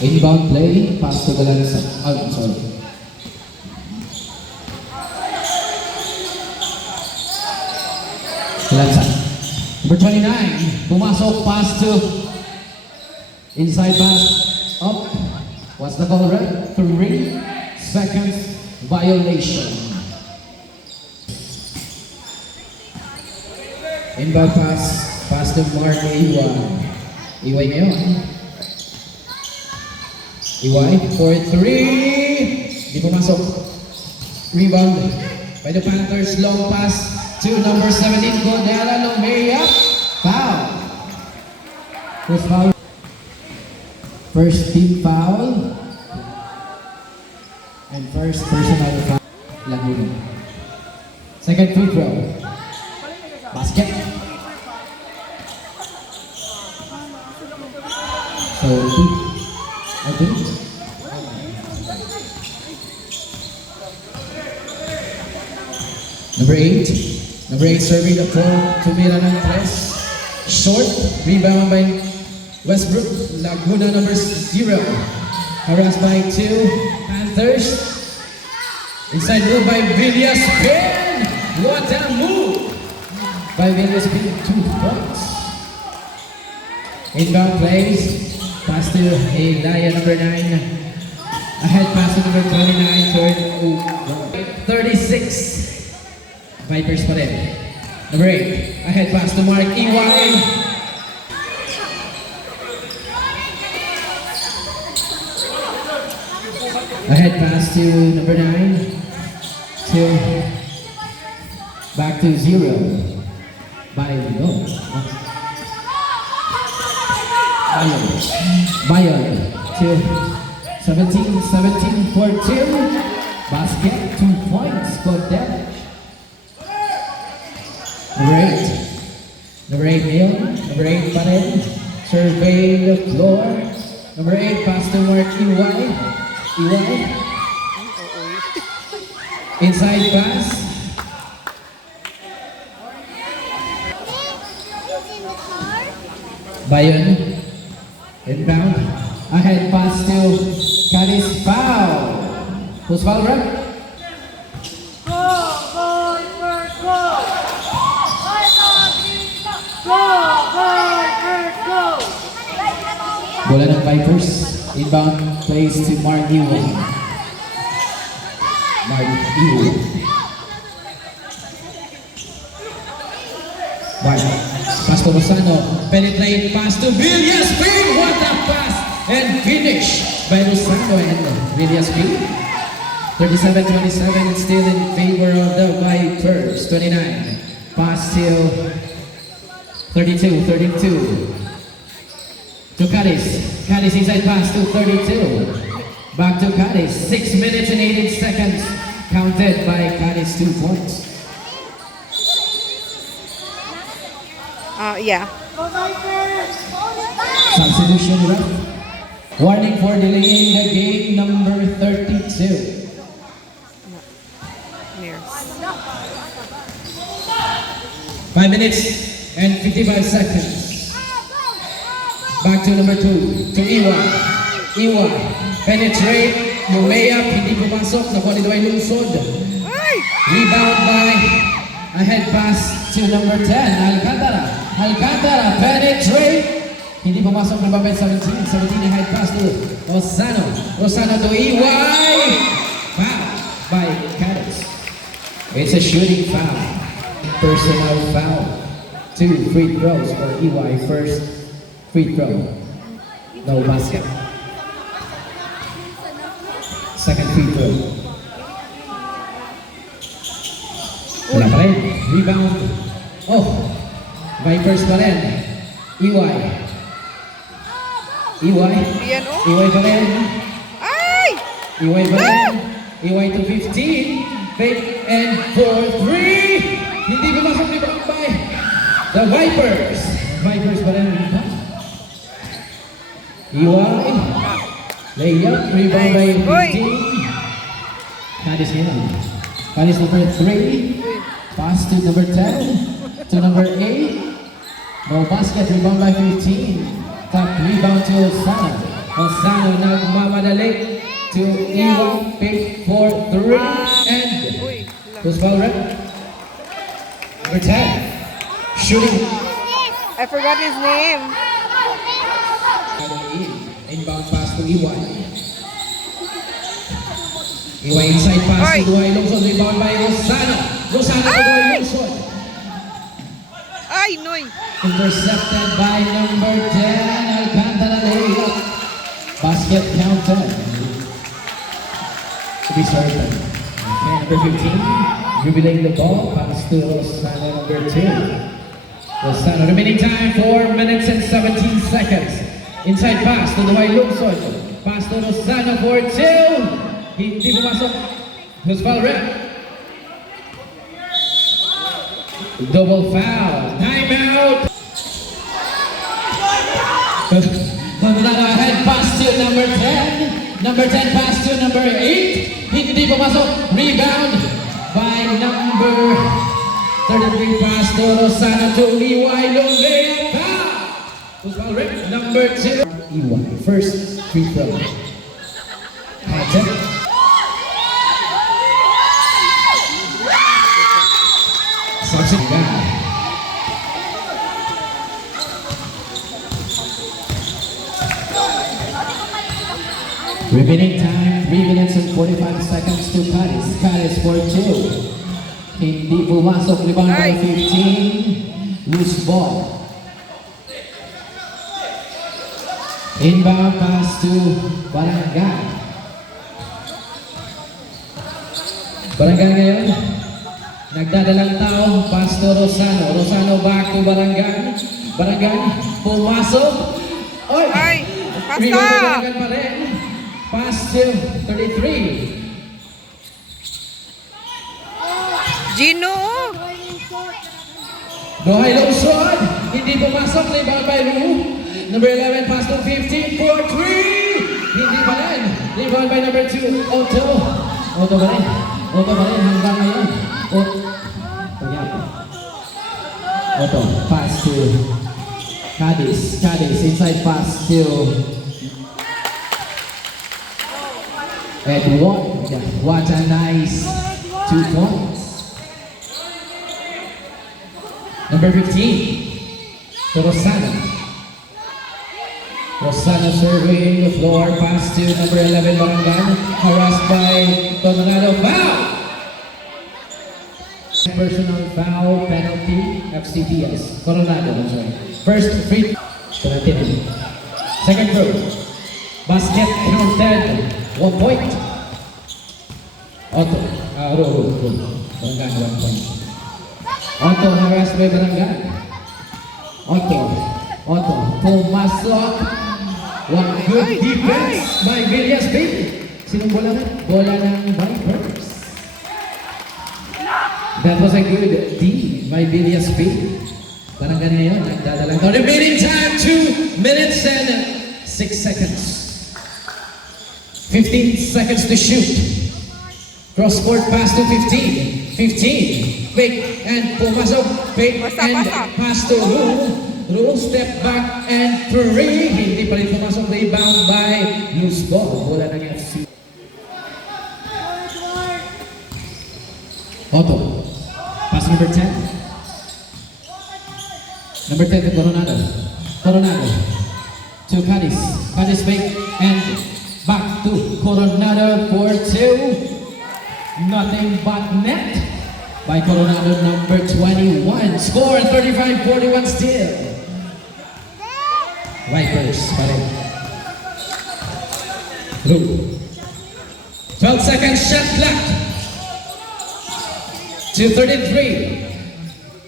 Inbound play, pass to Galanza. Oh, sorry. Galanza. Number 29, pumasok, pass to inside pass, up. What's the call, right? 3 seconds violation. Inbound pass to Mark Iwan. Iwan ngayon. Iwan for 3. Di pumasok. Rebound by the Panthers. Long pass to number 17, Godela Lomea. Foul. First foul. First team foul. And first personal foul. Laguna. Second free throw. Basket. So, I think. Number 8 serving the floor to Miran Tres. Short, rebound by Westbrook. Laguna number 0. Harassed by 2 Panthers. Inside move by Villas Pin. What a move by Villas Pin. 2 points. Inbound plays. Pass to Elia number 9. Ahead pass to number 29. 36. Vipers pa rin. Number 8. Ahead pass to Mark Iwan. Ahead pass to number 9. Back to 0. Bayon to 17 for 2. Basket, 2 points for them. Number 8 Neil. Number 8 pa rin. Survey the floor. Number 8 pass to Mark Iway. Inside pass. Bayon. Inbound. Ahead pass to Caris. Foul. Who's foul, right? Bola ng Vipers. Inbound plays to Mark Iwan. Pass to Rosano. Penetrate pass to Villas Pin. What a pass! And finish by Rosano and Villas Pin. 37-27, still in favor of the Vipers. 29. Pass to 32. To Caris. Caris inside pass to 32. Back to Caris. 6 minutes and 18 seconds. Counted by Caris, 2 points. Yeah. Substitution ref. Warning for delaying the game, number 32. 5 minutes and 55 seconds. Back to number 2, to Iwan. Penetrate, Lumea, hindi pumasok, nakuha ni Dwayne Lungsod. Rebound by, ahead pass to number 10, Alcantara, penetrate, hindi pumasok, number 17, ahead pass to Rosano to Iwan. Foul by Caris. It's a shooting foul. Personal foul. 2 free throws for EY. First free throw. No basket. Second free throw. Wala pa rin. Rebound. Oh. Vipers pa rin. EY. EY pa rin. EY pa rin. EY to 15. Fake and for 3. Hindi pumasok ni Bambay. The Vipers. Vipers pa rin. EY. Layup. Rebound by 15. Caris yan. Caris number 3. Pass to number 10. To number 8. No basket. Rebound by 15. Top rebound to Osano nagmamadali to Iwan, pick for 3 and who's foul rep? Number 10, shooting. I forgot his name. Inbound pass to Iwan. Iwan inside pass to Duay Lungsod, rebound by Rosano. Rosano to Duay Lungsod. Ay, Noy. Intercepted by number 10, Alcantara layup. Basket counted. To be certain. Okay, number 15, dribbling the ball, pass to Rosano, number 2. Rosano, remaining time 4 minutes and 17 seconds. Inside pass to Duay Lungsod. Pass to Rosano for 2. Hindi pumasok. Who's foul rep? Double foul. Timeout. Manalo ahead pass to number 10. Number 10 pass to number 8. Hindi pumasok. Rebound by number 33 pass to Rosano to Iway Longvea. Foul. Who's foul rep? Number 2. Iway. First free throw. Hatchet. Remaining time 3 minutes and 45 seconds to Caris. Caris for 2. Hindi pumasok, rebound by 15. Loose ball. Inbound pass to Barangay. Barangay ngayon. Nagdadalang tao, pass to Rosano. Rosano back to Barangay. Barangay, pumasok. Oy! Ay, Rebound basta. Barangay pa rin. Pass to 33. Gino. Duhay Lungsod. Hindi pumasok. Rebound by Ru. Number 11, pass to 15 for 3. Hindi pa rin. Rebound by number 2, Otto. Otto pa rin. Otto pa rin hanggang ngayon. Otto, pass to Cadiz. Cadiz, inside pass to Edward. What a nice 2 points. Number 15, to Rosano. Rosano serving the floor, pass to number 11, Barangay. Harassed by Coronado. Foul! Personal foul penalty, FCTS. Coronado, I'm sorry. First free throw. Second throw. Basket counted. 1 point. Otto. Barangay, 1 point. Otto harassed by Barangay. Otto. Pumasok. One good defense by Villas B. Sinong bola na? Bola ng Vipers. That was a good D by Villas B. Parang ganyan yun. Nagdadalang to. Remaining time 2 minutes and 6 seconds. 15 seconds to shoot. Cross court pass to 15. 15. Fake and pumasok. Fake and pass to Ru. Ru step back and 3. Hindi pa rin pumasok. Rebound by loose ball. Bola ng FC. Otto. Pass number 10. Number 10 to Coronado. Coronado. To Cadiz. Cadiz fake and back to Coronado for 2. Nothing but net by Coronado, number 21. Score 35-41 still. Vipers pa rin. Ru. 12 seconds shot clock. 2:33.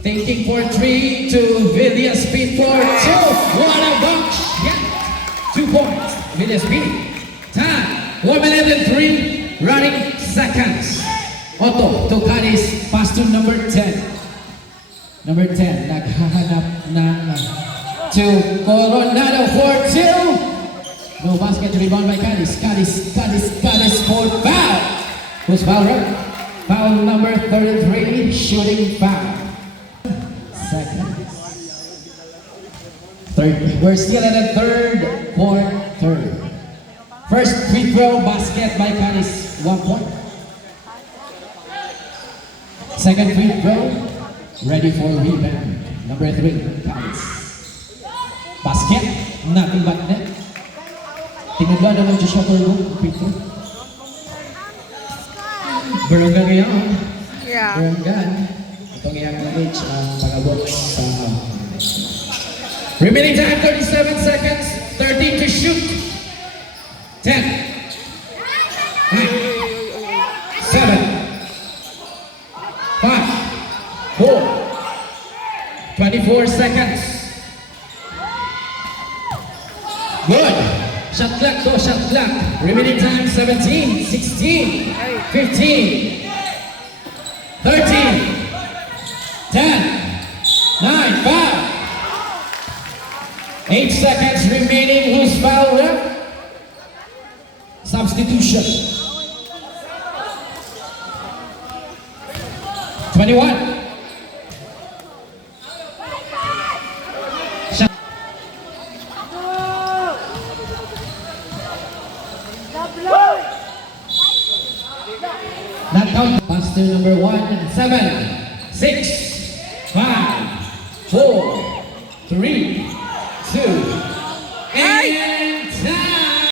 Thinking for 3 to Villas Speed for 2. What a bunch. Yeah. 2 points. Villas Speed. Time. 1 minute and 3 running seconds. Otto to Caris. Pass to number 10. Number 10. Naghahanap ng to Coronado for 2. No basket, rebound by Caris. Caris for foul. Who's foul, right? Foul number 33, shooting foul. Seconds. Third. We're still at the third quarter. First free throw basket by Caris, 1 point. Second free throw, ready for rebound. Number 3, Caris. Basket, nothing but net. Tinagwa naman si shopper mo, free throw. Baranggan ngayon. Yeah. Baranggan. Itong iyang manage ang pag-abot sa... Remaining time, 37 seconds. 13 to shoot. 10, 9, 7, 5, 4, 24 seconds. Good. Shot clock to shot clock. Remaining time 17, 16, 15, 13, 10, 9, 5. 8 seconds remaining. Who's foul left? Substitution. 21. Shot. Not count. Buster number 1, 7, 6, 5, 4, 3,